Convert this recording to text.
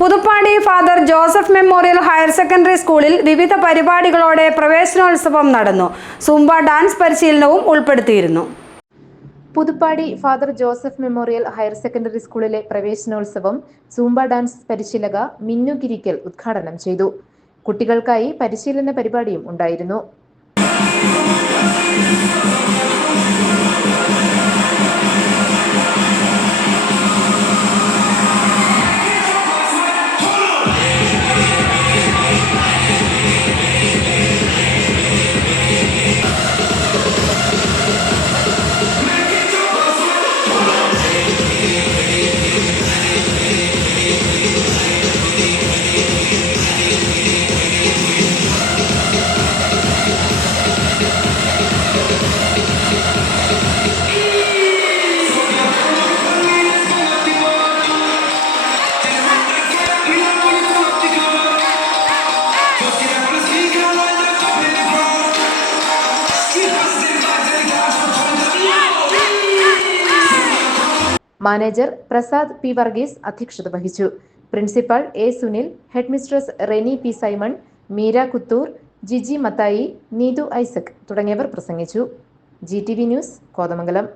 Puthuppadi Father Joseph Memorial Higher Secondary സ്കൂളിൽ വിവിധ പരിപാടികളോടെ പ്രവേശനോത്സവം നടന്നു. സൂംബ ഡാൻസ് പരിശീലനവും ഉൾപ്പെടുത്തിയിരുന്നു. Puthuppadi Father Joseph Memorial Higher Secondary സ്കൂളിലെ പ്രവേശനോത്സവം സൂംബ ഡാൻസ് പരിശീലക മിന്നു ഗിരിക്കൽ ഉദ്ഘാടനം ചെയ്തു. കുട്ടികൾക്കായി പരിശീലന പരിപാടിയും ഉണ്ടായിരുന്നു. മാനേജർ പ്രസാദ് പി വർഗീസ് അധ്യക്ഷത വഹിച്ചു. Principal A Sunil, head mistress Reni P Simon, Meera Kuthoor, Jiji Mathai, Neethu Isaac തുടങ്ങിയവർ പ്രസംഗിച്ചു. GTV news, Kothamangalam.